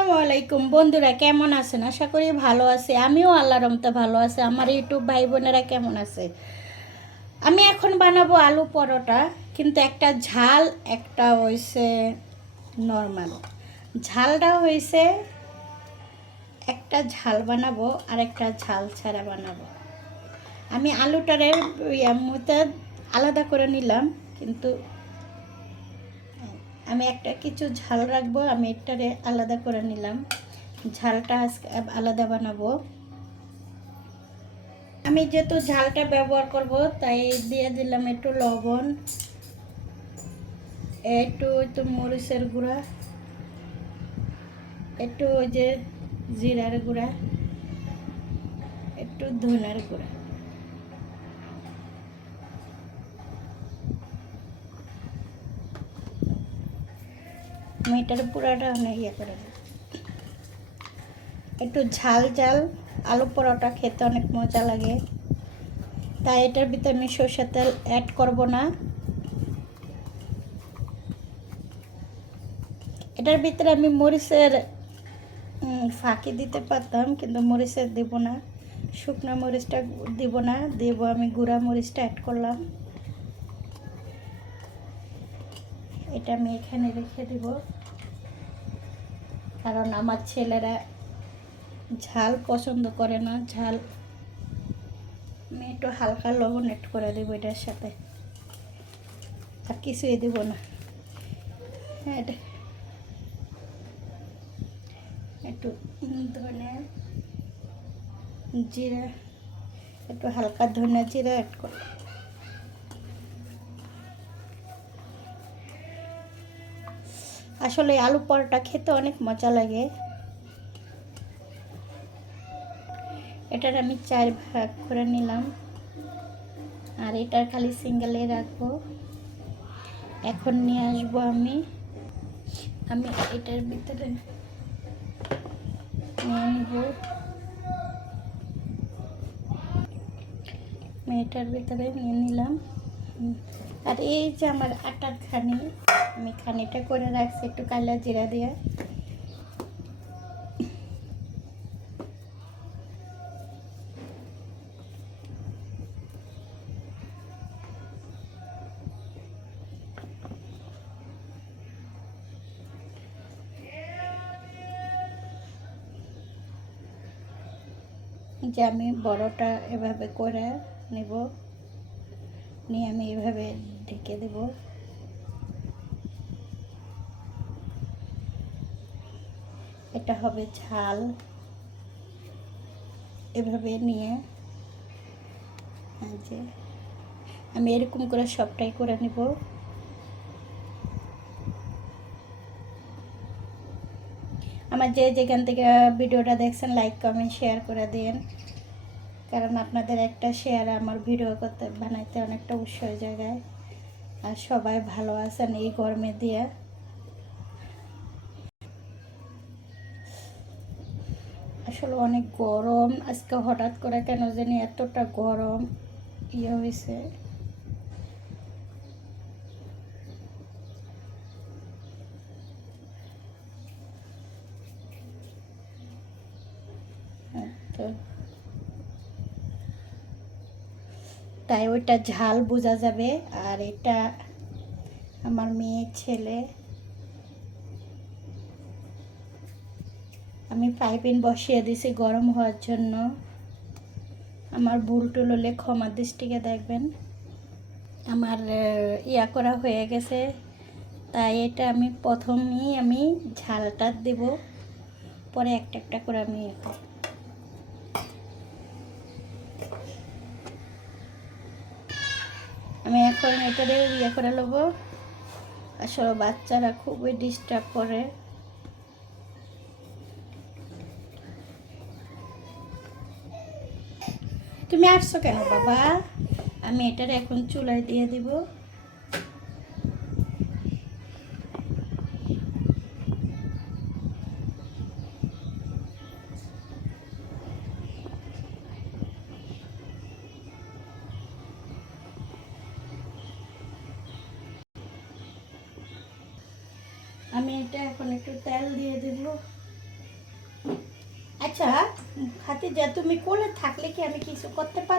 আসসালামু আলাইকুম বন্ধুরা, কেমন আছেন? আশা করি ভালো আছে। আমিও আল্লাহর রহমতে ভালো আছি। আমার ইউটিউব ভাই বোনেরা কেমন আছে? আমি এখন বানাবো আলু পরোটা, কিন্তু একটা ঝাল একটা হয়েছে নর্মাল। ঝালটা হয়েছে একটা ঝাল বানাবো আর একটা ঝাল ছাড়া বানাবো। আমি আলুটারে মধ্যে আলাদা করে নিলাম, কিন্তু আমি একটা কিছু ঝাল রাখবো। আমি এটারে আলাদা করে নিলাম, ঝালটা আজকে আলাদা বানাবো। আমি যেহেতু ঝালটা ব্যবহার করব তাই দিয়ে দিলাম একটু লবণ, একটু মরিচের গুঁড়া, একটু ওই যে জিরার গুঁড়া, একটু ধনের গুঁড়া। আমি এটার পুরাটা ইয়ে করে দিই। একটু ঝাল ঝাল আলু পরোটা খেতে অনেক মজা লাগে, তাই এটার ভিতরে আমি সরষের তেল অ্যাড করব না। এটার ভিতরে আমি মরিচের ফাঁকি দিতে পারতাম, কিন্তু মরিচের দেব না, শুকনো মরিচটা দিব না, দেব আমি গুঁড়া মরিচটা অ্যাড করলাম। এটা আমি এখানে রেখে দিব, কারণ আমার ছেলেরা ঝাল পছন্দ করে না। ঝাল আমি একটু হালকা লবণ অ্যাড করে দেবো এটার সাথে, আর কিছুই দেব না। হ্যাঁ, এটা একটু ধনে জিরা, একটু হালকা ধনে জিরা অ্যাড করে। আসলে আলু পরোটা খেতে অনেক মজা লাগে। এটার আমি 4 ভাগ করে নিলাম, আর এটার খালি সিঙ্গেলে রাখবো। এখন নিয়ে আসবো আমি এটার ভিতরে নিয়ে নিব। আমি এটার ভিতরে নিয়ে নিলাম। আর এই যে আমার আটার খানি, আমি খানিটা করে রাখছি একটু কালা জিরা দিয়ে। যে আমি বড়টা এভাবে করে নেব, নিয়ে আমি এভাবে ঢেকে দেব। এটা হবে ঝাল। এভাবে নিয়ে যে আমি এরকম করে সবটাই করে নেব। আমার যেখান থেকে ভিডিওটা দেখছেন লাইক কমেন্ট শেয়ার করে দিন, কারণ আপনাদের একটা শেয়ার আমার ভিডিও করতে বানাইতে অনেকটা উৎসাহ জায়গায়। আর সবাই ভালো আছেন এই গরমে দিয়ে। আসলে অনেক গরম আজকে, হঠাৎ করে কেন জানি এতটা গরম হয়েছে। তো তাই ওইটা ঝাল বোঝা যাবে। আর এটা আমার মেয়ে ছেলে। আমি পাইপিন বসিয়ে দিছি গরম হওয়ার জন্য। আমার ভুল টুল হলে ক্ষমা দৃষ্টিকে দেখবেন। আমার ইয়া করা হয়ে গেছে, তাই এটা আমি প্রথমেই আমি ঝালটা দেব, পরে একটা একটা করে আমি এখন এটারে ইয়ে করে নেব। আসলে বাচ্চারা খুবই ডিস্টার্ব করে। তুমি আসছো কেন বাবা? আমি এটারে এখন চুলায় দিয়ে দিব। আমি এটা এখন একটু তেল দিয়ে দেব। আচ্ছা খাতিজা, তুমি কোলে থাকলে কি আমি কিছু করতে পারি?